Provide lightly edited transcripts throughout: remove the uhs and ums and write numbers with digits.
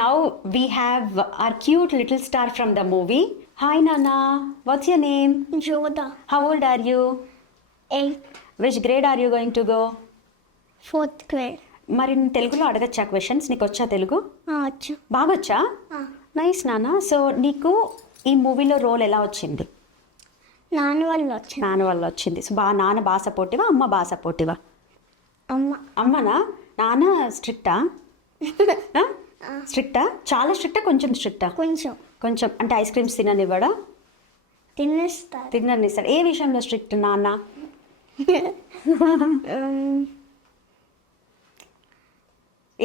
Now we have our cute little star from the movie. Hi Nana, what's your name? Joda. How old are you? 8. Which grade are you going to go? 4th grade. మరి నేను తెలుగులో అడగచ్చా questions? నీకు వచ్చా తెలుగు? వచ్చు. బాగా వచ్చా? Nice నాన్న. So నీకు ఈ మూవీలో రోల్ ఎలా వచ్చింది? నాన్న వల్ల వచ్చింది. నాన్న వల్ల వచ్చింది. సో నాన్న బాగా సపోర్టివా, అమ్మ బాగా సపోర్టివా? అమ్మ. అమ్మనా? నాన్న స్ట్రిక్టా? స్ట్రిక్టా? చాలా స్ట్రిక్టా, కొంచెం స్ట్రిక్టా? కొంచెం. కొంచెం అంటే ఐస్ క్రీమ్స్ తిననివ్వడా? తినేస్తారు. తిననిస్తాడు. ఏ విషయంలో స్ట్రిక్ట్ నాన్న?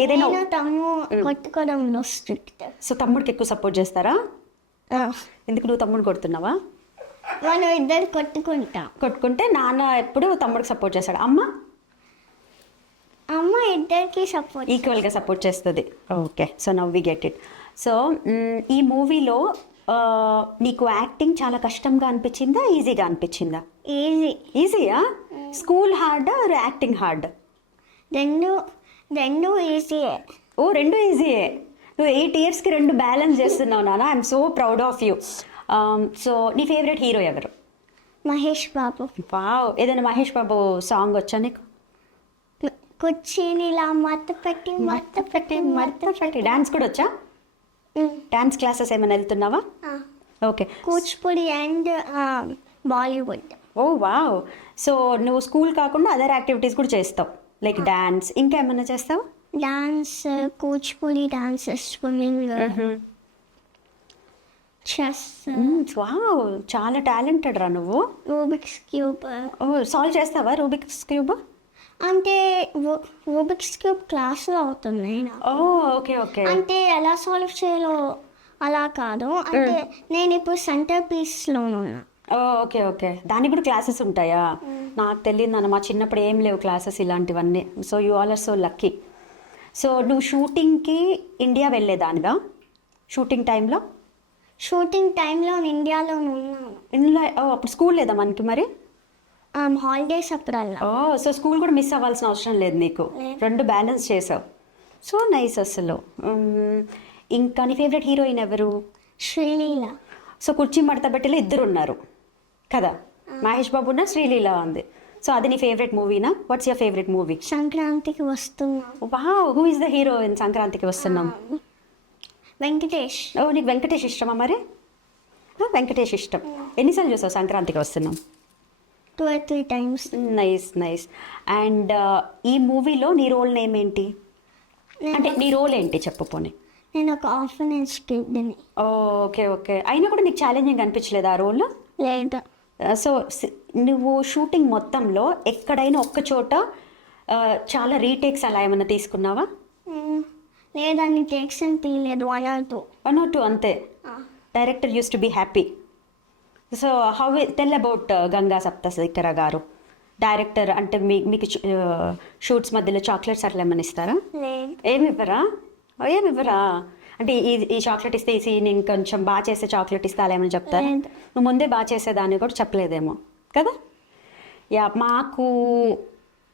ఏదైనా తమ్ము కొట్టుకోవడంలో స్ట్రిక్ట్. సో తమ్ముడికి ఎక్కువ సపోర్ట్ చేస్తారా? ఎందుకు నువ్వు తమ్ముడు కొడుతున్నావా? మనం ఇద్దరు కొట్టుకుంటే నాన్న ఎప్పుడు తమ్ముడికి సపోర్ట్ చేస్తాడు. అమ్మ ఇద్దరికి సపోర్ట్ ఈక్వల్గా సపోర్ట్ చేస్తుంది. Okay, so now we get it. So ఈ మూవీలో నీకు యాక్టింగ్ చాలా కష్టంగా అనిపించిందా, ఈజీగా అనిపించిందా? ఈజీయా? School hard or acting hard? రెండు ఈజీయే. ఓ, రెండు ఈజీయే. నువ్వు 8 yearsకి 2 బ్యాలెన్స్ చేస్తున్నావు నాన్న. I'm so proud of you. So నీ ఫేవరెట్ హీరో ఎవరు? మహేష్ బాబు. వావ్. ఏదైనా మహేష్ బాబు సాంగ్ వచ్చా నీకు? కుర్చీనిలా మత్త పెట్టి డాన్స్ కూడా వచ్చా? డాన్స్ క్లాసెస్ ఏమైనా వెళ్తున్నావా? Okay. Kuchipudi and Bollywood. Oh wow. So నువ్వు స్కూల్ కాకుండా అదర్ యాక్టివిటీస్ కూడా చేస్తావు, లైక్ డాన్స్. ఇంకా ఏమైనా చేస్తావు? Dance, Kuchipudi dance, swimming, chess. Wow, చాలా టాలెంటెడ్ రా నువ్వు. Rubik's cube. ఓ, సాల్వ్ చేస్తావా రూబిక్స్ క్యూబ్? అంటే రూబిక్స్ క్యూబ్ క్లాస్లో అవుతుంది. Oh okay okay. అంటే ఎలా సాల్వ్ చేయాలో అలా కాదు. అంటే నేను ఇప్పుడు సెంటర్ పీస్లో ఉన్నా. Okay okay. దానికి కూడా క్లాసెస్ ఉంటాయా? నాకు తెలియదు నాన్న, మా చిన్నప్పుడు ఏం లేవు క్లాసెస్ ఇలాంటివన్నీ. So you all are so lucky. So నువ్వు షూటింగ్కి ఇండియా వెళ్ళేదానివా? షూటింగ్ టైంలో ఇండియాలో ఉన్నాను. అప్పుడు స్కూల్ లేదా మనకి మరి? హాలిడేస్ అప్పుడల్లా. సో స్కూల్ కూడా మిస్ అవ్వాల్సిన అవసరం లేదు నీకు. 2 బ్యాలెన్స్ చేసావు. సో నైస్ అసలు. ఇంకా నీ ఫేవరెట్ హీరోయిన్ ఎవరు? శ్రీలీల. సో కుర్చీ మడత పెట్టిలో 2 ఉన్నారు కదా, మహేష్ బాబు ఉన్న, శ్రీలీల ఉంది. సో అది నీ ఫేవరెట్ మూవీనా? What's your favourite movie? Sankranthiki Vasthunam. Wow, who is the hero in Sankranthiki Vasthunam? Venkatesh. నీకు వెంకటేష్ ఇష్టమా మరి? వెంకటేష్ ఇష్టం. ఎన్నిసార్లు చూసావు సంక్రాంతికి వస్తున్నాం? 2 or 3 times. Nice nice. And ఈ మూవీలో నీ రోల్ నేమ్ ఏంటి? అంటే నీ రోల్ ఏంటి చెప్పు పోనీ. నేను ఒక ఆర్ఫనేజ్ కిడ్ని. Okay okay. అయినా కూడా నీకు ఛాలెంజింగ్ అనిపించలేదు ఆ రోల్? లేదు. సో నువ్వు షూటింగ్ మొత్తంలో ఎక్కడైనా ఒక్క చోట చాలా రీటేక్స్ అలా ఏమైనా తీసుకున్నావా? లేదండి, టేక్స్ అని తీయలేదు. 1 or 2 అంతే. Director used to be happy. So how tell about Ganga Saptasekhara గారు డైరెక్టర్. అంటే మీకు షూట్స్ మధ్యలో చాక్లెట్స్ అట్లా ఏమైనా ఇస్తారా? ఏమివ్వరా? అంటే ఈ చాక్లెట్ ఇస్తే ఈ సీన్ ఇంకొంచెం బాగా చేసే చాక్లెట్ ఇస్తే అలా ఏమైనా చెప్తారా? నువ్వు ముందే బాగా చేసేదాన్ని కూడా చెప్పలేదేమో కదా. యా, మాకు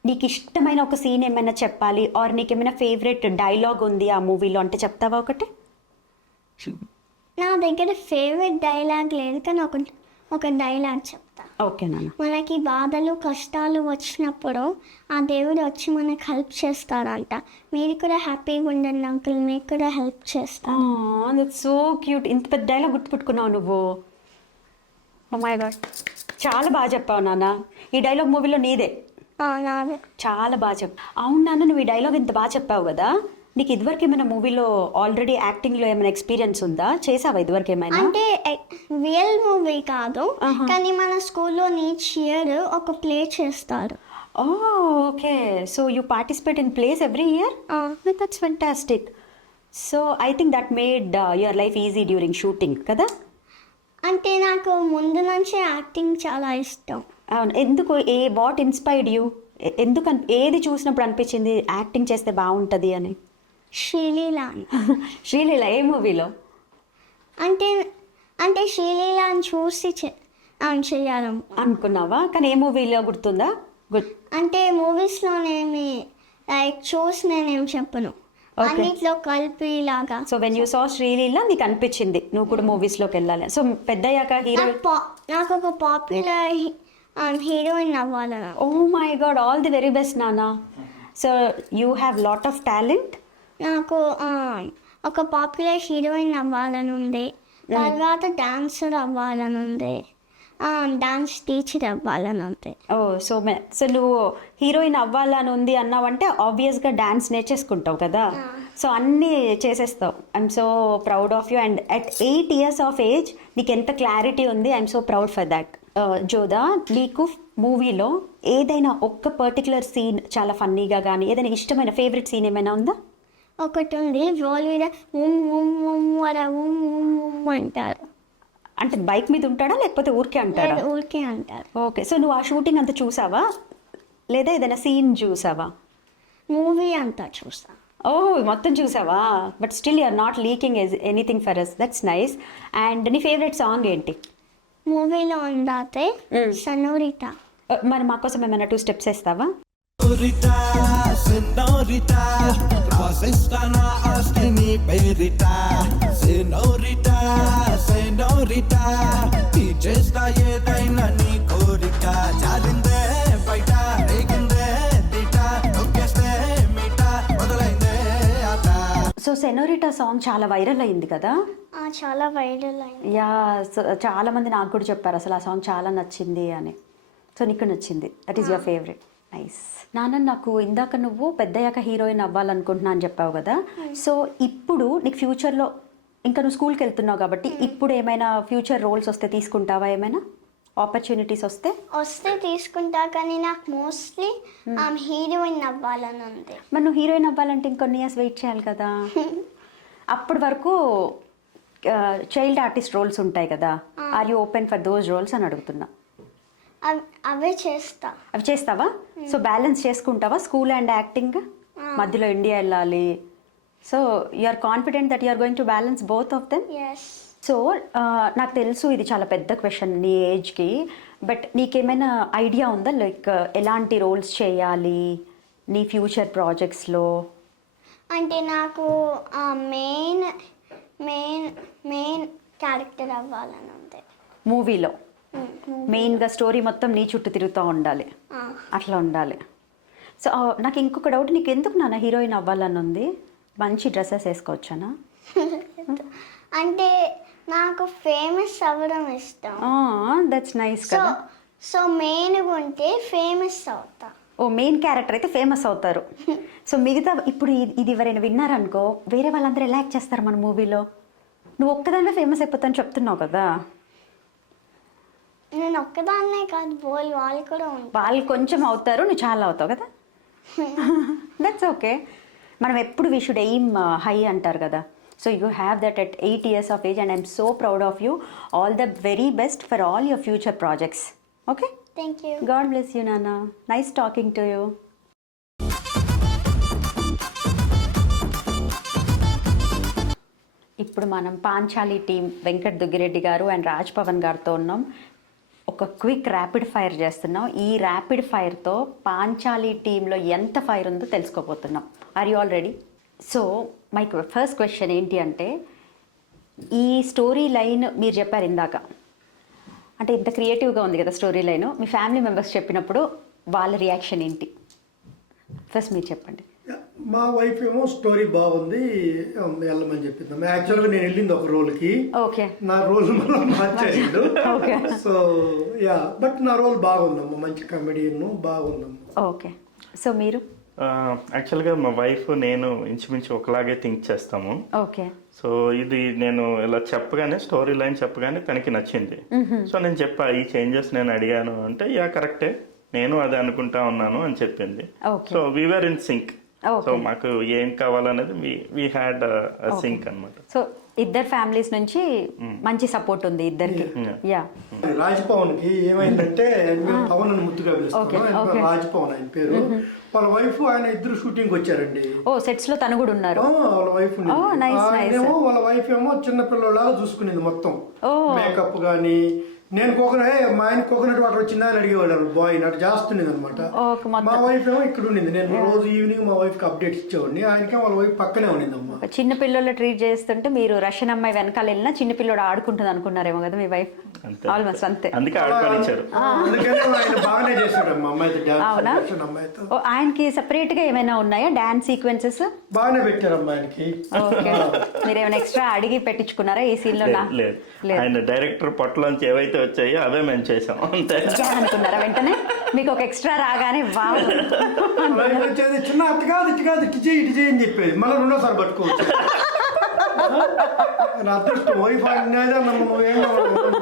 నీకు ఇష్టమైన ఒక సీన్ ఏమైనా చెప్పాలి, ఆర్ నీకు ఏమైనా ఫేవరెట్ డైలాగ్ ఉంది ఆ మూవీలో అంటే చెప్తావా ఒకటి? నా దగ్గర ఫేవరెట్ డైలాగ్ లేదు, కానీ ఒక డైలాగ్ చెప్తా. ఓకే నాన్న. మనకి బాధలు కష్టాలు వచ్చినప్పుడు ఆ దేవుడు వచ్చి మనకు హెల్ప్ చేస్తారంట. మీరు కూడా హ్యాపీగా ఉండండి అంకుల్, మీకు కూడా హెల్ప్ చేస్తాను. So cute. ఇంత పెద్ద డైలాగ్ గుర్తుపెట్టుకున్నావు నువ్వు. ఓ మై గాడ్, చాలా బాగా చెప్పావు నాన్న. ఈ డైలాగ్ మూవీలో నీదే? నాదే. చాలా బాగా చెప్పావు. అవును నాన్న, నువ్వు ఈ డైలాగ్ ఇంత బాగా చెప్పావు కదా, నీకు ఇదివరకు ఏమైనా మూవీలో ఆల్రెడీ యాక్టింగ్లో ఏమైనా ఎక్స్పీరియన్స్ ఉందా? చేసావా ఇదివరకు ఏమైనా? అంటే రియల్ మూవీ కాదు, కానీ మన స్కూల్లో ఈచ్ ఇయర్ ఒక ప్లే చేస్తారు. Okay. So you participate in place every year? That's fantastic. So I think that made your life easy during shooting కదా. అంటే నాకు ముందు నుంచి యాక్టింగ్ చాలా ఇష్టం. అవును. ఎందుకు? What inspired you? ఎందుకు ఏది చూసినప్పుడు అనిపించింది యాక్టింగ్ చేస్తే బాగుంటుంది అని? శ్రీలీల. శ్రీలీల ఏ మూవీలో? అంటే శ్రీలీలని చూసి చేయాలి అనుకున్నావా? కానీ ఏ మూవీలో గుర్తుందా? అంటే మూవీస్లో నేను లైక్ చూసి నేనేం చెప్పను. Okay. అన్నిట్లో కలిపి లాగా. So when you saw Sreeleela నీకు అనిపించింది నువ్వు కూడా మూవీస్లోకి వెళ్ళాలి. సో పెద్దయ్యాక హీరో నాకు ఒక పాపులర్ హీరోయిన్ అవ్వాలని. Oh my god, all the very best నానా. So you have lot of talent. నాకు ఒక పాపులర్ హీరోయిన్ అవ్వాలని ఉంది, తర్వాత డాన్సర్ అవ్వాలని ఉంది, డాన్స్ టీచర్ అవ్వాలని ఉంది. ఓ సో సో నువ్వు హీరోయిన్ అవ్వాలని ఉంది అన్నావంటే ఆబ్వియస్గా డాన్స్ నేర్చేసుకుంటావు కదా. సో అన్నీ చేసేస్తావు. I'm so proud of you. And at 8 years of age నీకు ఎంత క్లారిటీ ఉంది. I'm so proud for that. Jodha, నీకు మూవీలో ఏదైనా ఒక్క పర్టికులర్ సీన్ చాలా ఫన్నీగా కానీ ఏదైనా ఇష్టమైన ఫేవరెట్ సీన్ ఏమైనా ఉందా? ఒకటి ఉంది, రోల్ మీద ఉమ్ ఉమ్ ఉమ్ వర ఉమ్ ఉమ్ ఉమ్ అంటారు. అంటే బైక్ మీద ఉంటాడా లేకపోతే ఊరికే అంటారా? ఊరికే అంటారు. ఓకే, సో నువ్వు ఆ షూటింగ్ అంతా చూసావా లేదా ఏదైనా సీన్ చూసావా? మూవీ అంతా చూస్తా. ఓ మొత్తం చూసావా? But still you're not leaking anything for us. That's nice. And నీ ఫేవరెట్ సాంగ్ ఏంటి? మూవీలో ఉందాతే సనోరిటా. మరి మా కోసం ఏమైనా 2 steps వేస్తావా? Senorita, senorita, రాసిస్తా నా ఆస్తిని పేరిట. Senorita, senorita, తీర్చేస్తా ఏదైనా నీ కోరిక. జారిందే బయట, రేగిందే తీట, నొక్కేస్తే మీట, మొదలైందే ఆట. సో సెనోరిటా సాంగ్ చాలా వైరల్ అయింది కదా. చాలా వైరల్ అయింది. యా, సో చాలా మంది నాకు కూడా చెప్పారు అసలు ఆ సాంగ్ చాలా నచ్చింది అని. సో నీకు నచ్చింది, that is your favourite. Nice. నాన్న, నాకు ఇందాక నువ్వు పెద్దయ్యాక హీరోయిన్ అవ్వాలనుకుంటున్నా అని చెప్పావు కదా. సో ఇప్పుడు నీకు ఫ్యూచర్లో ఇంకా నువ్వు స్కూల్కి వెళ్తున్నావు కాబట్టి ఇప్పుడు ఏమైనా ఫ్యూచర్ రోల్స్ వస్తే తీసుకుంటావా? ఏమైనా ఆపర్చునిటీస్ వస్తే తీసుకుంటా, కానీ నాకు మోస్ట్లీ హీరోయిన్ అవ్వాలని ఉంది. మరి నువ్వు హీరోయిన్ అవ్వాలంటే ఇంకొన్ని ఇయర్స్ వెయిట్ చేయాలి కదా. అప్పటి వరకు చైల్డ్ ఆర్టిస్ట్ రోల్స్ ఉంటాయి కదా. Are you open for those roles అని అడుగుతున్నా. అవే చేస్తా. అవి చేస్తావా? సో బ్యాలెన్స్ చేసుకుంటావా స్కూల్ అండ్ యాక్టింగ్? మధ్యలో ఇండియా వెళ్ళాలి. So are confident that are going to balance both of them? So నాకు తెలుసు ఇది చాలా పెద్ద క్వశ్చన్ నీ ఏజ్కి, బట్ నీకేమైనా ఐడియా ఉందా లైక్ ఎలాంటి రోల్స్ చేయాలి నీ ఫ్యూచర్ ప్రాజెక్ట్స్లో? అంటే నాకు మెయిన్ మెయిన్ మెయిన్ క్యారెక్టర్ అవ్వాలని ఉంది మూవీలో. మెయిన్గా స్టోరీ మొత్తం నీ చుట్టూ తిరుగుతూ ఉండాలి, అట్లా ఉండాలి. సో నాకు ఇంకొక డౌట్, నీకు ఎందుకు నాన్న హీరోయిన్ అవ్వాలని ఉంది? మంచి డ్రెస్సెస్ వేసుకోవచ్చానా? అంటే నాకు ఫేమస్ అవ్వడం ఇష్టం. దట్స్ నైస్ కదా. సో మెయిన్గా ఉంటే ఫేమస్ అవుతా. ఓ మెయిన్ క్యారెక్టర్ అయితే ఫేమస్ అవుతారు. సో మిగతా ఇప్పుడు ఇది ఎవరైనా విన్నారనుకో, వేరే వాళ్ళందరూ ఎలా యాక్ట్ చేస్తారు మన మూవీలో? నువ్వు ఒక్కదానివే ఫేమస్ అయిపోతాను చెప్తున్నావు కదా. నేను ఒక్కదాన్నే కాదు, వాళ్ళు కూడా ఉంటారు. వాళ్ళు కొంచెం అవుతారు, నువ్వు చాలా అవుతావు కదా. That's okay. మనం ఎప్పుడు వీ షుడ్ ఎయిమ్ హై అంటారు కదా. So you have that at 8 years of age and I'm so proud of you. All the very best for all your future projects. Okay, thank you. God bless you నాన్న. Nice talking to you. ఇప్పుడు మనం Panchali team Venkat Duggireddy గారు and Raj Pawan గారితో ఉన్నాం. ఒక quick rapid fire చేస్తున్నాం. ఈ rapid ఫైర్తో Panchali టీంలో ఎంత ఫైర్ ఉందో తెలుసుకోబోతున్నాం. Are you all ready? So my first question ఏంటి అంటే, ఈ స్టోరీ లైన్ మీరు చెప్పారు ఇందాక, అంటే ఇంత క్రియేటివ్గా ఉంది కదా స్టోరీ లైన్. మీ ఫ్యామిలీ మెంబర్స్ చెప్పినప్పుడు వాళ్ళ రియాక్షన్ ఏంటి? ఫస్ట్ మీరు చెప్పండి. మా వైఫ్ ఏమో స్టోరీ బాగుంది వెళ్ళమని చెప్పింది. యాక్చువల్గా నేను వెళ్ళింది ఒక రోల్కి, ఓకే, నా రోల్ మనం మార్చేసిండు. సో యా, బట్ నా రోల్ బాగుందమ్మా, మంచి కామెడీను బాగుందమ్మా. ఓకే, సో మీరు? యాక్చువల్గా మా వైఫ్ నేను ఇంచుమించు ఒకలాగే థింక్ చేస్తాము. ఓకే. సో ఇది నేను ఇలా చెప్పగానే స్టోరీ లైన్ చెప్పగానే తనకి నచ్చింది. సో నేను చెప్పా ఈ చేంజెస్ నేను అడిగాను అంటే యా కరెక్టే, నేను అదే అనుకుంటా ఉన్నాను అని చెప్పింది. So we're in sync. So మాకు ఏం కావాలనేది వి హ్యాడ్ సింక్ అన్నమాట. సో ఇద్దరు ఫ్యామిలీస్ నుంచి మంచి సపోర్ట్ ఉంది ఇద్దరికి. యా. రాజ్ పవన్ కి ఏమైందంటే, పవన్ అని ముద్దుగా పిలుస్తాను, రాజ్ పవన్ ఆయన పేరు. వాళ్ళ వైఫ్ ఆయన ఇద్దరు షూటింగ్ వచ్చారండి. ఓ సెట్స్ లో తను కూడా ఉన్నారు. వాళ్ళ వైఫ్ వాళ్ళ వైఫ్ ఏమో చిన్న పిల్లలాగా చూసుకునేది మొత్తం. మేకప్ గానీ నేను మా ఆయన కోకోనట్ వాటర్ వచ్చిందా అని అడిగేవాళ్ళు బాయ్ అటు చేస్తుండేది అనమాట. ఓకే, మొత్తం. మా వైఫ్ ఏమో ఇక్కడ ఉండింది. నేను రోజు ఈవినింగ్ మా వైఫ్ కి అప్డేట్స్ ఇచ్చేవాడిని. ఆయనకే వాళ్ళ వైఫ్ పక్కనే ఉండింది అమ్మ. చిన్న పిల్లలు ట్రీట్ చేస్తుంటే మీరు రష్యన్ అమ్మాయి వెనకాల వెళ్ళినా చిన్న పిల్లడు ఆడుకుంటుంది అనుకున్నారేమో కదా మీ వైఫ్. ఆల్మోస్ట్ అంతే. అందుకే ఆడుకోనిచ్చారు. అందుకనే ఆయన బాగానే చేశాడు అమ్మ అమ్మాయితో అవునా? డాన్స్. అమ్మాయితో ఆయనకి సెపరేట్ గా ఏమైనా ఉన్నాయా డాన్స్ సీక్వెన్సెస్? బాగానే పెట్టారు అమ్మాయికి. ఓకే, మీరు ఏమైనా ఎక్స్ట్రా అడిగి పెట్టించుకున్నారా ఈ సీన్ లో? లేదు, ఆయన డైరెక్టర్ పొట్టలోంచి ఏవైతే వచ్చాయో అవే మేము చేసాం అంతే అనుకున్నారా వెంటనే? మీకు ఒక ఎక్స్ట్రా రాగానే వావ్ వచ్చేది చిన్న అటు కాదు ఇటు చేయి అని చెప్పేది. మళ్ళీ రెండోసారి పట్టుకోవచ్చు. నా అదృష్టం వైఫ్ అనేది నువ్వేం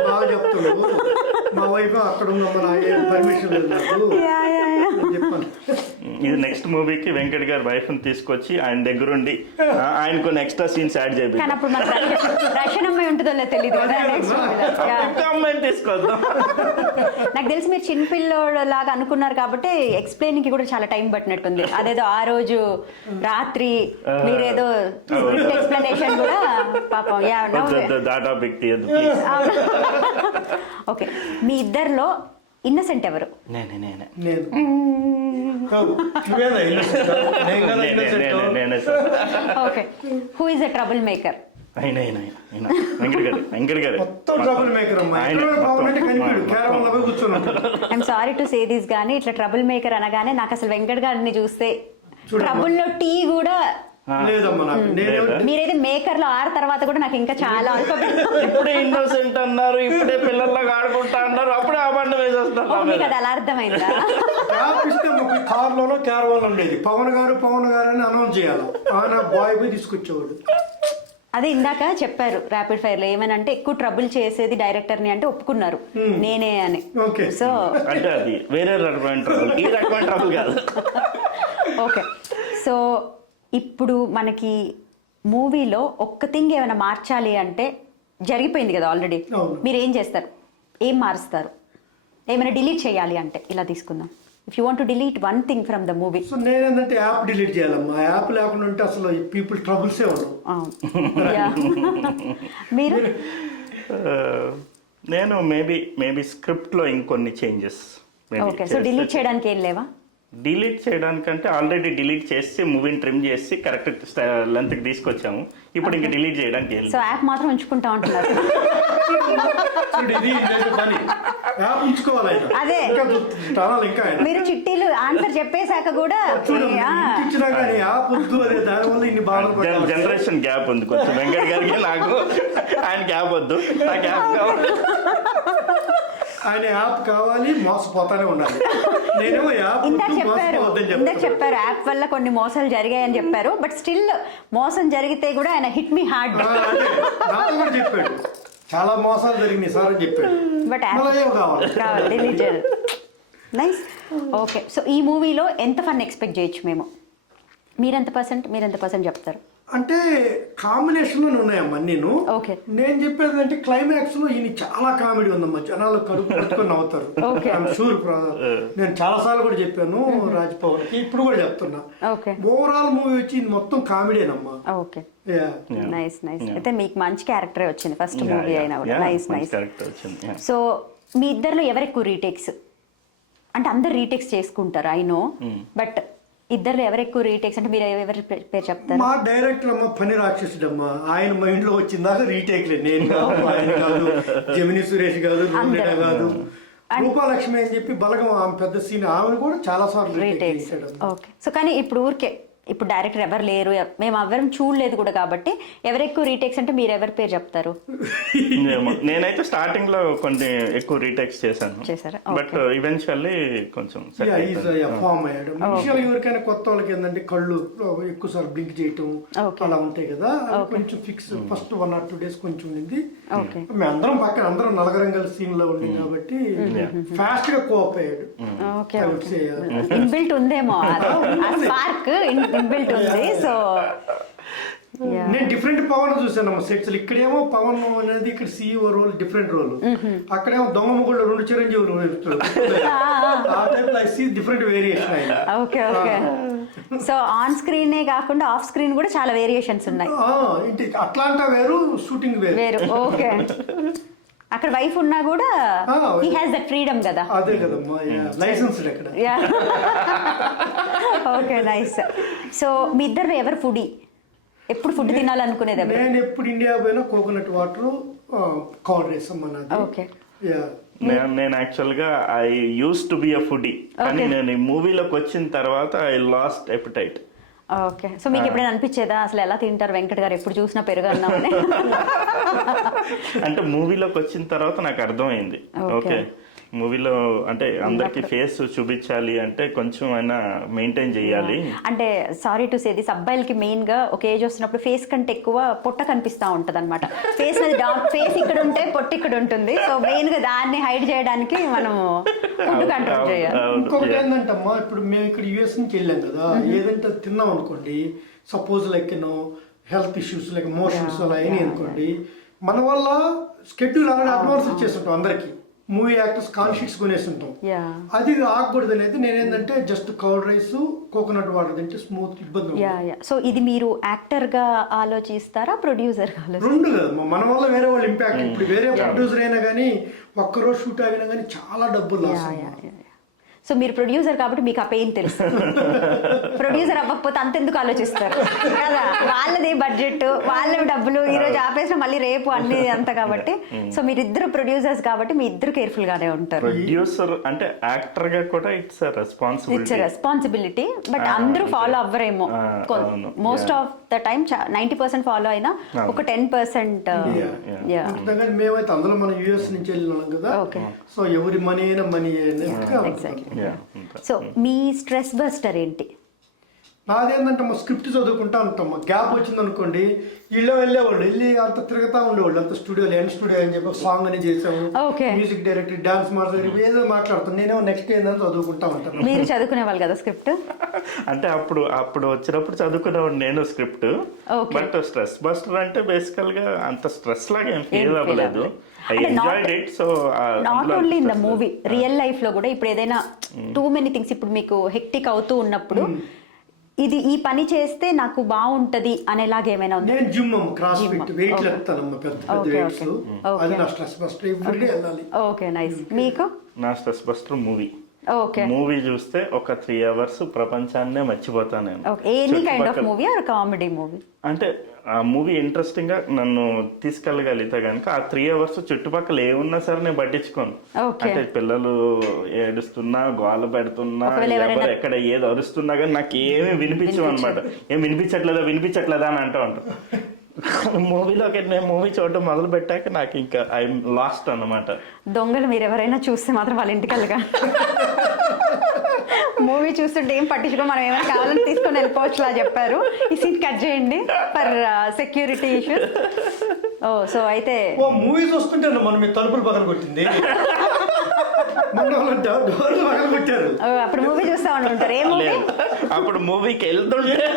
బాగా చెప్తున్నావు. మా వైఫ్ అక్కడ ఉందమ్మా, నా ఏం పర్మిషన్ లేదు నాకు చెప్పాను. ఇది నెక్స్ట్ మూవీకి వెంకట్ గారి వైఫ్ ని తీసుకొచ్చి ఆయన దగ్గరుండి ఆయన కొన్ని ఎక్స్ట్రా సీన్స్ యాడ్ చేయాలి. కానీ అప్పుడు మనకు రష్యన్ అమ్మాయి ఉంటుందో తెలియదు కదా. అమ్మాయిని తీసుకొద్దాం. నాకు తెలిసి మీరు చిన్నపిల్లోడు లాగా అనుకున్నారు కాబట్టి ఎక్స్ప్లెయినింగ్ కి కూడా చాలా టైం పట్టినట్టుంది. అదేదో ఆ రోజు రాత్రి మీరేదో ఎక్స్ప్లెనేషన్ కూడా పాపం. ఓకే, మీ ఇద్దరిలో ఇన్నసెంట్ ఎవరు? నేనే okay, who is a trouble maker? I'm sorry to say this గానీ ఇట్లా ట్రబుల్ మేకర్ అనగానే నాకు అసలు వెంకట్ గారిని చూస్తే ట్రబుల్ లో టీ కూడా మీరైతే మేకర్ లో ఆరు తర్వాత కూడా నాకు ఇంకా చాలా ఇప్పుడే ఇన్నోసెంట్ అన్నారు, ఇప్పుడే పిల్లల్లాగా ఆడుకుంటా అన్నారు, అప్పుడే ఆ బండ వేసేస్తారు. మీకు అది అలా అర్థమైందా? కార్లోనో క్యారవాన్ ఉండేది. పవన్ గారు అని అనౌన్స్ చేయాలి. ఆయన బాయ్ పోయి తీసుకొచ్చేవాడు. అదే ఇందాక చెప్పారు ర్యాపిడ్ ఫైర్ లో ఏమనంటే ఎక్కువ ట్రబుల్ చేసేది డైరెక్టర్ ని అంటే ఒప్పుకున్నారు నేనే అని. సో అంటే అది వేరే రకమైన ట్రబుల్, ఈ రకమైన ట్రబుల్ కాదు. ఓకే, సో ఇప్పుడు మనకి మూవీలో ఒక్క థింగ్ ఏమైనా మార్చాలి అంటే జరిగిపోయింది కదా ఆల్రెడీ, మీరు ఏం చేస్తారు? ఏం మారుస్తారు? ఏమైనా డిలీట్ చేయాలి అంటే ఇలా తీసుకుందాం. If you want to delete one thing from the movie. So నేనేంటంటే యాప్ డిలీట్ చేయాలమ్మా. యాప్ లేకుండా ఉంటే అసలు పీపుల్ ట్రబుల్సే ఉండవు. మీరు? నేను మేబీ స్క్రిప్ట్ లో ఇంకొన్ని చేంజెస్. ఓకే, సో డిలీట్ చేయడానికి ఏం లేవా? డిలీట్ చేయడానికంటే ఆల్రెడీ డిలీట్ చేసి మూవీని ట్రిమ్ చేసి కరెక్ట్ లెంత్ కి తీసుకొచ్చాము. ఇప్పుడు ఇంకా డిలీట్ చేయడానికి ఏం లేదు. సో యాప్ మాత్రం ఉంచుకుంటా ఉంటున్నారు. అదే మీరు చిట్టీలు ఆన్సర్ చెప్పేశాక కూడా జనరేషన్ గ్యాప్ ఉంది కొంచెం. వెంకట్ గారికి నాకు ఆయన గ్యాప్ వద్దు, నా గ్యాప్ కావాలి. ఆయన యాప్ కావాలి, మోసపోతానే ఉండాలి. నేనేమో యాప్ ఇందాక చెప్పారు యాప్ వల్ల కొన్ని మోసాలు జరిగాయని చెప్పారు. బట్ స్టిల్ మోసం జరిగితే కూడా ఆయన హిట్ మీ హార్డ్ నాతో కూడా చెప్పాడు. చాలా మోసాలు జరిగినాయి సార్ అని చెప్పాడు. బట్ డిలీట్ చేయాలి. నైస్. ఓకే, సో ఈ మూవీలో ఎంత ఫన్ ఎక్స్పెక్ట్ చేయొచ్చు మేము? మీరెంత పర్సెంట్ చెప్తారు? అంటే కాంబినేషన్ లోనే ఉన్నాయమ్మా. నేను చెప్పేది అంటే క్లైమాక్స్ లో ఈయన చాలా కామెడీ ఉందమ్మా. జనాలు కడుపు పట్టుకొని నవ్వుతారు. షూర్ నేను చాలా సార్లు కూడా చెప్పాను రాజ్పవన్ కి, ఇప్పుడు కూడా చెప్తున్నా. ఓవరాల్ మూవీ వచ్చి మొత్తం కామెడీనమ్మా. Okay, nice. అయితే మీకు మంచి క్యారెక్టరే వచ్చింది ఫస్ట్ మూవీ అయినా కూడా. నైస్. సో మీ ఇద్దరిలో ఎవరు ఎక్కువ రీటేక్స్? అంటే అందరు రీటేక్స్ చేసుకుంటారు ఐ నో, బట్ ఇద్దరు ఎవరు ఎక్కువ రీటేక్స్ అంటే మీరు ఎవరి పేరు చెప్తారు? మా డైరెక్టర్ అమ్మ పని రాక్షసుడమ్మా. ఆయన మైండ్ లో వచ్చిందాక రీటేక్ లేదు. నేను కాదు, ఆయన కాదు, జమిని సురేష్ కాదు, రూపేట కాదు, రూపాలక్ష్మి అని చెప్పి బలగం ఆమె పెద్ద సీన్, ఆమెను కూడా చాలా సార్లు రీటేక్ చేశాడు. ఓకే, సో కానీ ఇప్పుడు డైరెక్టర్ ఎవరు లేరు, మేము ఎవరం చూడలేదు కూడా, కాబట్టి ఎవరు ఎక్కువ రీటేక్స్ అంటే మీరు ఎవరి పేరు చెప్తారు? నేనైతే స్టార్టింగ్ లో కొన్ని ఎక్కువ రీటేక్స్ చేశాను, బట్ ఈవెన్చువల్లీ కొంచెం ఫామ్ అయ్యాడు. ఎవరికైనా కొత్త వాళ్ళకి ఏంటంటే కళ్ళు ఎక్కువ సార్లు బ్లింక్ చేయటం అలా ఉంటాయి కదా, కొంచెం ఫిక్స్. ఫస్ట్ 1 or 2 days కొంచెం ఉండింది. మేమందరం పక్కన అందరం నలగరంగల్ సీన్ లో ఉంది కాబట్టి ఫాస్ట్ గా కోప్ అయ్యాడు. ఇన్బిల్ట్ ఉందేమో స్పార్క్, ఇన్బిల్ట్ ఉంది. సో నేను డిఫరెంట్ పవన్ చూసాను సెట్స్. ఇక్కడేమో పవన్ అనేది ఇక్కడ సీఈఓ రోల్, డిఫరెంట్ రోల్. అక్కడేమో దొంగ ముగ్గురు 2 చిరంజీవులు different variation. Okay, so on స్క్రీనే కాకుండా ఆఫ్ స్క్రీన్ కూడా చాలా వేరియేషన్స్ ఉన్నాయి. అట్లాంటా వేరు, షూటింగ్ వేరు. ఓకే, అక్కడ వైఫ్ ఉన్నా కూడా హీ హ్యాస్ దట్ ఫ్రీడమ్ కదా. అదే కదమ్మా, లైసెన్స్ ఎక్కడ. Okay, nice. సో మీ ఇద్దరు ఎవరు ఫుడీ? ఎప్పుడు ఫుడ్ తినాలనుకునేది ఎవరు? నేను ఎప్పుడు ఇండియా పోయినా కోకోనట్ వాటర్, కర్డ్ రైస్ అమ్మా నాది. ఓకే. నేను యాక్చువల్ గా I use to be a foodie, కానీ నేను ఈ మూవీలోకి వచ్చిన తర్వాత I last appetite. Okay. So మీకు ఎప్పుడైనా అనిపించేదా అసలు ఎలా తింటారు వెంకట్ గారు ఎప్పుడు చూసినా పెరుగు అన్నామని? అంటే మూవీలోకి వచ్చిన తర్వాత నాకు అర్థమైంది. ఓకే, మూవీలో అంటే అందరికి ఫేస్ చూపించాలి అంటే కొంచెం అయినా మెయింటైన్ చేయాలి. అంటే సారీ టు సే దిస్, అబ్బాయిలకి మెయిన్ గా ఒక ఏజ్ వస్తున్నప్పుడు ఫేస్ కంటే ఎక్కువ పొట్ట కనిపిస్తా ఉంటది అనమాట. ఫేస్ ఫేస్ ఇక్కడ ఉంటే పొట్ట ఇక్కడ ఉంటుంది. సో మెయిన్ గా దాన్ని హైడ్ చేయడానికి మనం ఫుడ్ కంట్రోల్ చేయాలి. ఇంకొకటి ఏంటంటమ్మా, ఇప్పుడు మేము ఇక్కడ యుఎస్ నుంచి వెళ్ళాం కదా, ఏదంటే తిన్నాం అనుకోండి, suppose like health issues like motions అలా అయినాయి అనుకోండి, మన వల్ల స్కెడ్యూల్ అనేది అడ్వాన్స్ ఇచ్చేస్తుంటాం అందరికి. మూవీ యాక్టర్స్ కాన్షియస్ కొనేస్తుంటాం, అది ఆగకూడదు అనేది. నేనేంటంటే just curd rice, coconut water తింటే స్మూత్, ఇబ్బంది. సో ఇది మీరు యాక్టర్ గా ఆలోచిస్తారా, ప్రొడ్యూసర్ గా? రెండు కదా, మన వల్ల వేరే వాళ్ళు ఇంపాక్ట్. ఇప్పుడు వేరే ప్రొడ్యూసర్ అయినా కానీ ఒక్కరోజు షూట్ అయినా కానీ చాలా డబ్బులు లాస్. సో మీరు ప్రొడ్యూసర్ కాబట్టి మీకు ఆ పెయిన్ తెలుసు. ప్రొడ్యూసర్ అవ్వకపోతే అంతెందుకు ఆలోచిస్తారు కదా, వాళ్ళది బడ్జెట్, వాళ్ళ డబ్బులు, ఈ రోజు ఆపేసిన మళ్ళీ రేపు అన్ని అంత కాబట్టి. సో మీరు ఇద్దరు ప్రొడ్యూసర్స్ కాబట్టి మీ ఇద్దరు కేర్ఫుల్ గానే ఉంటారు. ప్రొడ్యూసర్ అంటే యాక్టర్ గా కూడా ఇట్స్ రెస్పాన్సిబిలిటీ, బట్ అందరూ ఫాలో అవ్వరేమో. Most of the time 90% follow అయినా ఒక 10%. మేమైతే అందులో మనం యూఎస్ నుంచి వెళ్ళినాం కదా, సో ఎవరి మనీ అయినా మనీ. సో మీ స్ట్రెస్ బస్టర్ ఏంటి? నాదేంటంటే మా స్క్రిప్ట్ చదువుకుంటా ఉంటాం. గ్యాప్ వచ్చింది అనుకోండి, ఇళ్ళో వెళ్ళేవాళ్ళు, వెళ్ళి అంత తిరుగుతా ఉండేవాళ్ళు, అంత స్టూడియోలో ఎన్ స్టూడియో అని చెప్పి సాంగ్ అని చేసాము, మ్యూజిక్ డైరెక్టర్, డాన్స్ మాస్టర్, ఏదో మాట్లాడుతాను. నేనేమో నెక్స్ట్ ఏందని చదువుకుంటా ఉంటాను. మీరు చదువుకునే వాళ్ళు కదా స్క్రిప్ట్? అంటే అప్పుడు వచ్చినప్పుడు చదువుకునేవాడు నేను స్క్రిప్ట్. బట్ స్ట్రెస్ బస్టర్ అంటే బేసికల్ గా అంత స్ట్రెస్ లాగా ఏం ఫీల్ అవ్వలేదు. Not only in the movie, real life లో కూడా ఇప్పుడు ఏదైనా టూ మెనీ థింగ్స్, ఇప్పుడు మీకు హెక్టిక్ అవుతూ ఉన్నప్పుడు ఈ పని చేస్తే నాకు బాగుంటది అనేలాగా ఏమైనా ఉంది? నేను జిమ్ క్రాస్ ఫిట్, వెయిట్ ఎత్తానమ్మ, పెద్ద పెద్ద వెయిట్స్. అది నా స్ట్రెస్ బస్టర్, ఎవ్రీడే వెళ్ళాలి. Okay, nice. మీకు? నా stress buster movie. Okay. Movie చూస్తే ఒక 3 hours ప్రపంచాన్నే మర్చిపోతాను నేను. Any kind of movie or comedy movie? అంటే ఆ మూవీ ఇంట్రెస్టింగ్ గా నన్ను తీసుకెళ్ళగలిగితే కనుక ఆ 3 hours చుట్టుపక్కల ఏమున్నా సరే నేను పట్టించుకోను. అంటే పిల్లలు ఏడుస్తున్నా, గోల పెడుతున్నా, ఎవరు ఎక్కడ ఏది అరుస్తున్నా కానీ నాకు ఏమి వినిపించవు అనమాట. ఏం వినిపించట్లేదా అని అంటూ ఉంటాను. మూవీలోకి నేను మూవీ చూడటం మొదలు పెట్టాక నాకు ఇంకా ఐఎమ్ లాస్ట్ అన్నమాట. దొంగలు మీరు ఎవరైనా చూస్తే మాత్రం వాళ్ళ ఇంటికి వెళ్ళగా మూవీ చూస్తుంటే ఏం పట్టించుకో, మనం ఏమైనా కావాలని తీసుకొని వెళ్ళిపోవచ్చులా చెప్పారు. ఈ సీట్ కట్ చేయండి ఫర్ సెక్యూరిటీ ఇష్యూస్. సో అయితే మూవీ చూస్తుంటే మనం తలుపులు పగల కొట్టింది, అప్పుడు మూవీ చూస్తా ఉంటారు. ఏ మూవీ? అప్పుడు మూవీకి వెళ్తుంటే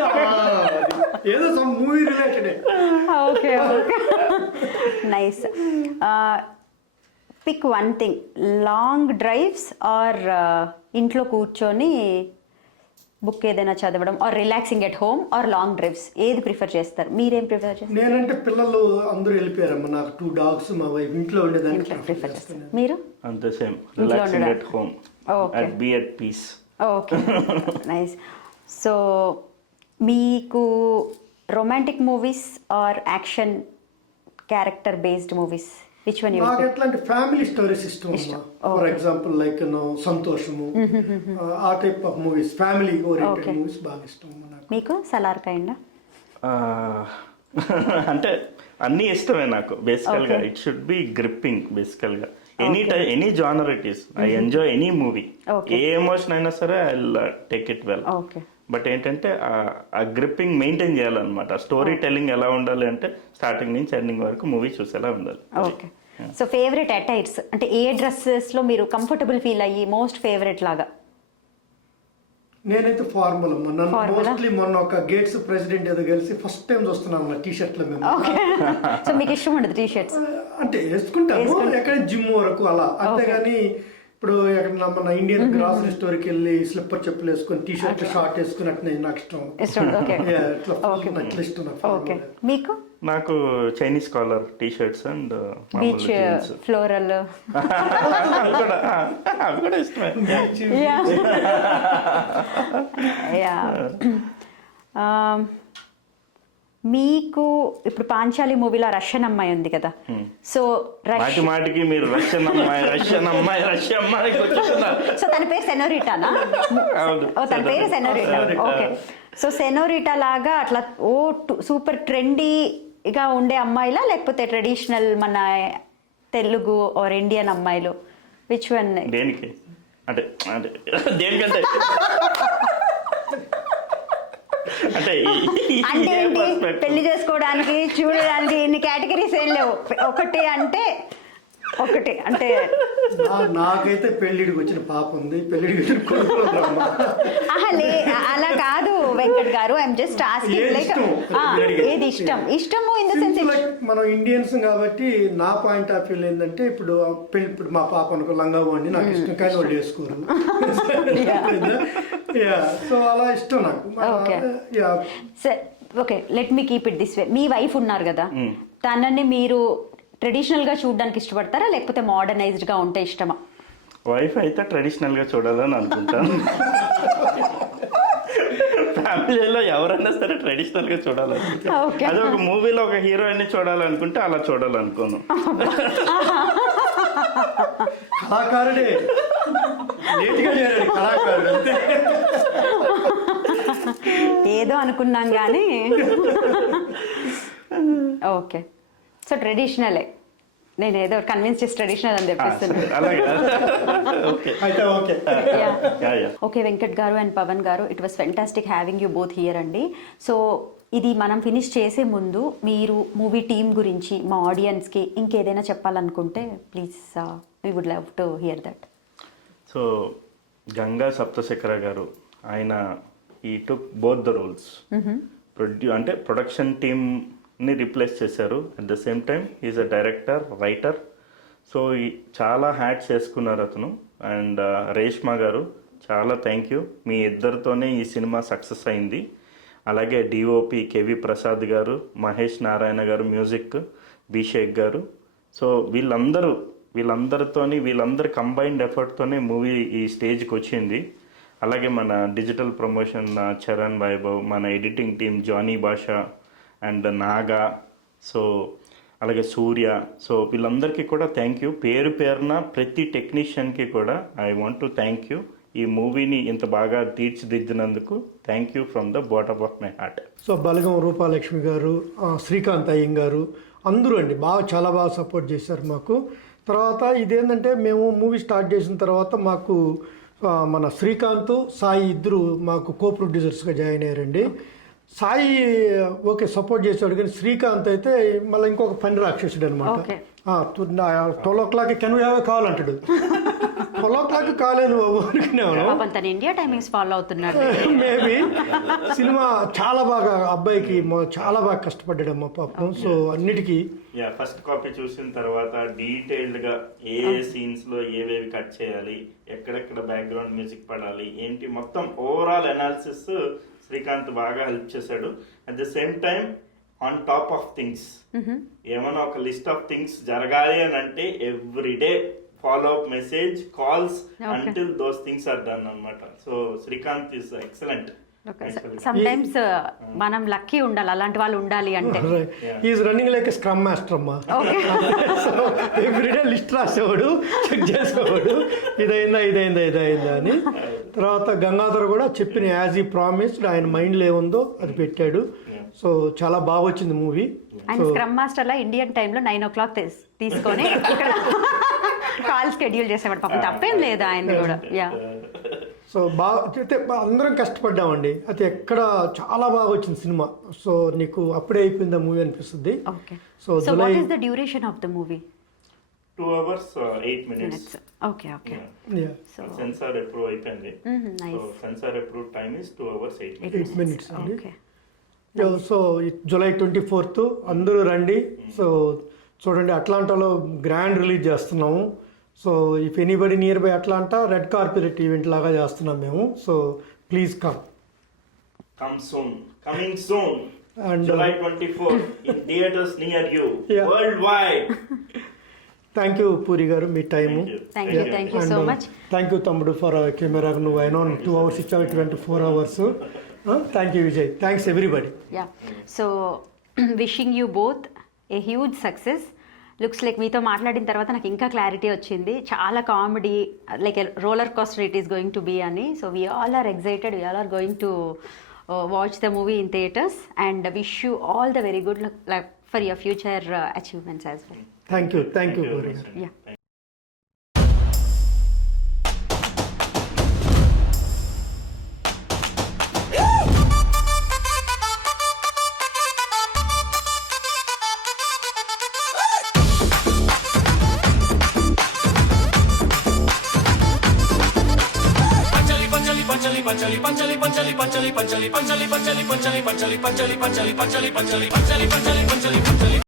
ఏదో movie related. Okay, okay, nice. Pick one thing, long drives or ఇంట్లో కూర్చొని బుక్ ఏదైనా చదవడం, or relaxing at home, or long drives, ఏది ప్రిఫర్ చేస్తారు? మీరేం ప్రిఫర్ చేస్తారు? నేనంటే పిల్లలు అందరూ వెళ్ళిపోయారమ్మా, నాకు 2 dogs, మా వైఫ్ ఇంట్లో ఉండేదానికి ప్రిఫర్ చేస్తాను. మీరు? అంతే, same, relaxing at home, be at peace. Okay, nice. So మీకు romantic movies or action character based movies, which one you? నాకు ఎట్లాంటి ఫ్యామిలీ స్టోరీస్ ఇష్టం. ఫర్ ఎగ్జాంపుల్ లైక్ సంతోషము, ఆ type of movies, family oriented movies బాగా ఇష్టం. మీకు సలార్ కైండా? అంటే అన్ని ఇష్టమే నాకు. బేసికల్ గా ఇట్ షుడ్ బి గ్రిప్పింగ్. బేసికల్ గా any genre it is, I enjoy any movie. ఏ ఎమోషన్ అయినా సరే I will take it well. But ఏంటంటే ఆ గ్రిప్పింగ్ మెయింటైన్ చేయాలన్నమాట. స్టోరీ టెల్లింగ్ ఎలా ఉండాలి అంటే స్టార్టింగ్ నుంచి ఎండింగ్ వరకు మూవీ చూసేలా ఉండాలి. ఓకే. సో ఫేవరెట్ అటైర్స్ అంటే ఏ డ్రెస్సెస్ లో మీరు కంఫర్టబుల్ ఫీల్ అయ్యి మోస్ట్ ఫేవరెట్ లాగా? నేనైతే ఫార్మల్ అమ్మా. నన్ను మోస్ట్లీ మొన్న ఒక గేట్స్ ప్రెసిడెంట్ ఏదో కలిసి ఫస్ట్ టైం చూస్తున్నాను టీ షర్ట్లు మేము. సో మీకు ఇష్టం ఉండదు టీ షర్ట్స్? అంటే వేసుకుంటాను ఎక్కడ జిమ్ వరకు అలా, అంతేగాని ఇప్పుడు ఎక్కడ మన ఇండియన్ గ్రాసరీ స్టోర్కి వెళ్ళి స్లిప్పర్ చెప్పులు వేసుకొని టీ షర్ట్ షార్ట్ వేసుకున్నట్టు నాకు ఇష్టం. మీకు? నాకు Chinese collar T shirts and beach floral అవి కూడా ఇష్టమే. యా మీకు ఇప్పుడు పాంచాలి మూవీలో రష్యన్ అమ్మాయి ఉంది కదా, సో మాటి మాటికి మీరు రష్యన్ అమ్మాయి సో తన పేరు సెనోరిటానా? తన పేరు సెనోరిటా. ఓకే, సో సెనోరిటా లాగా అట్లా సూపర్ ట్రెండీగా ఉండే అమ్మాయిలా, లేకపోతే ట్రెడిషనల్ మన తెలుగు ఆర్ ఇండియన్ అమ్మాయిలు, విచ్ వన్? దేనికి అంటే అంటే దేనికంటే అంటే అంటే ఏంటి, పెళ్లి చేసుకోవడానికి చూడడానికి ఇన్ని కేటగిరీస్ ఏం లేవు, ఒకటి అంటే నాకైతే పెళ్లిడికి వచ్చిన పాప ఉంది, పెళ్లిడికి వచ్చిన కొడుకు ఉందమ్మా. అలా కాదు వెంకట్ గారు, ఐఎమ్ జస్ట్ ఆస్కింగ్ లైక్ ఏది ఇష్టము ఇన్ ద సెన్స్ మనం ఇండియన్స్ కాబట్టి నా పాయింట్ ఆఫ్ వ్యూ ఏంటంటే ఇప్పుడు మా పాప అనుకో లంగా వండి నాకు ఇష్టం, కానీ వాళ్ళు వేసుకోరు. సో అలా ఇష్టం నాకు. Okay, let me keep it this way. Me wife ఉన్నారు కదా, తనని మీరు ట్రెడిషనల్ గా చూడడానికి ఇష్టపడతారా, లేకపోతే మోడర్నైజ్డ్ గా ఉంటే ఇష్టమా? వైఫ్ అయితే ట్రెడిషనల్ గా చూడాలని అనుకుంటాను. ఫ్యామిలీలో ఎవరైనా సరే ట్రెడిషనల్ గా చూడాలనుకుంటా. అదే ఒక మూవీలో ఒక హీరోయిన్ ని చూడాలనుకుంటే అలా చూడాలనుకోను. కళాకారుడే ఏదో అనుకున్నాం కానీ ఓకే, సో ట్రెడిషనలే. నేను ఏదో కన్విన్స్ చేసి ట్రెడిషనల్ అని చెప్పిస్తున్నాను. ఓకే వెంకట్ గారు అండ్ పవన్ గారు, it was fantastic having you both here అండి. సో ఇది మనం ఫినిష్ చేసే ముందు మీరు మూవీ టీమ్ గురించి మా ఆడియన్స్కి ఇంకేదైనా చెప్పాలనుకుంటే please, we would love to hear that. So Ganga Saptasekhara గారు, ఆయన ఈ టుక్ బోత్ ద రోల్స్. అంటే ప్రొడక్షన్ టీమ్ని రీప్లేస్ చేశారు, at the same time is a director, writer. So చాలా హ్యాట్స్ వేసుకున్నారు అతను. అండ్ రేష్మా గారు, చాలా థ్యాంక్ యూ, మీ ఇద్దరితోనే ఈ సినిమా సక్సెస్ అయింది. అలాగే డిఓపి కేవి ప్రసాద్ గారు, మహేష్ నారాయణ గారు మ్యూజిక్, బిషేక్ గారు. సో వీళ్ళందరి కంబైన్డ్ ఎఫర్ట్తోనే మూవీ ఈ స్టేజ్కి వచ్చింది. అలాగే మన డిజిటల్ ప్రమోషన్ చరణ్ వైభవ్, మన ఎడిటింగ్ టీం జానీ భాషా అండ్ నాగా, సో అలాగే సూర్య. సో వీళ్ళందరికీ కూడా థ్యాంక్ యూ. పేరున ప్రతి టెక్నీషియన్కి కూడా I want to thank you. ఈ మూవీని ఇంత బాగా తీర్చిదిద్దినందుకు thank you from the bottom of my heart. So Balagam Rupalakshmi గారు, శ్రీకాంత్ అయ్యంగారు అందరూ అండి చాలా బాగా సపోర్ట్ చేశారు మాకు. తర్వాత ఇదేంటంటే మేము మూవీ స్టార్ట్ చేసిన తర్వాత మాకు మన శ్రీకాంత్, సాయి ఇద్దరు మాకు కో ప్రొడ్యూసర్స్గా జాయిన్ అయ్యారండి. సాయి ఓకే సపోర్ట్ చేశాడు, కానీ శ్రీకాంత్ అయితే మళ్ళీ ఇంకొక పని రాక్షసుడు అనమాట. 12 o'clock can we have a call అంటాడు. 12 o'clock కాలేదు బాబు అనుకునేవాడు. ఇండియా టైమింగ్స్ ఫాలో అవుతున్నాడు. మేబీ సినిమా చాలా బాగా అబ్బాయికి చాలా బాగా కష్టపడ్డాడమ్మా పాపం. సో అన్నిటికీ ఫస్ట్ కాపీ చూసిన తర్వాత డీటెయిల్డ్ గా ఏ సీన్స్ లో ఏవేవి కట్ చేయాలి, ఎక్కడెక్కడ బ్యాక్గ్రౌండ్ మ్యూజిక్ పడాలి ఏంటి, మొత్తం ఓవరాల్ అనాలిసిస్ శ్రీకాంత్ బాగా హెల్ప్ చేశాడు. At the same time on top of things, ఏమైనా ఒక లిస్ట్ ఆఫ్ థింగ్స్ జరగాలి అని అంటే everyday follow up message calls until those things are done అన్నమాట. So Srikanth is excellent. Sometimes మనం లక్కీ ఉండాలి, అలాంటి వాళ్ళు ఉండాలి అంటే. Is running like scrum master అమ్మా. ఎవ్రీడే లిస్ట్ రాసేవాడు, చెక్ చేసేవాడు, ఇదైందా అని. తర్వాత గంగాధర్ కూడా చెప్పిన యాజ్ ఈ ప్రామిస్డ్, ఆయన మైండ్లో ఏముందో అది పెట్టాడు. సో చాలా బాగా వచ్చింది మూవీ. ఆయన స్క్రమ్ మాస్టర్ లా ఇండియన్ టైంలో 9 o'clock తీసుకొని కాల్ షెడ్యూల్ చేసేవాడు. పాపం తప్పేం లేదు ఆయన కూడా. యా సో బాగా అయితే అందరం కష్టపడ్డామండి. అయితే ఎక్కడ చాలా బాగా వచ్చింది సినిమా. సో నీకు అప్పుడే అయిపోయింది ఆ మూవీ అనిపిస్తుంది. So what is the duration of the movie? 2 hours 8 minutes. Okay. So censor approve అయిపోయింది. So censor approve time is 2 hours 8 minutes అండి. సో July 24th అందరూ రండి. సో చూడండి, అట్లాంటాలో గ్రాండ్ రిలీజ్ చేస్తున్నాము. So if anybody near by Atlanta, red carpet event లాగా చేస్తున్నాం మేము. So please come soon, coming soon. And July 24 in theaters near you, Yeah. worldwide. Thank you Puri గారు మీ time Thank you so much. Thank you తమ్ముడు for camera నువ్వు అయినా 2 hours ఇచ్చావు 24 hours. Thank you Vijay, thanks everybody. Yeah so wishing you both a huge success. Looks like మీతో మాట్లాడిన తర్వాత నాకు ఇంకా క్లారిటీ వచ్చింది. చాలా comedy like roller coaster it is going to be అని. So we all are excited, we all are going to watch the movie in theatres and wish you all the very good luck for your future achievements as well. Thank you Puri గారు. Yeah.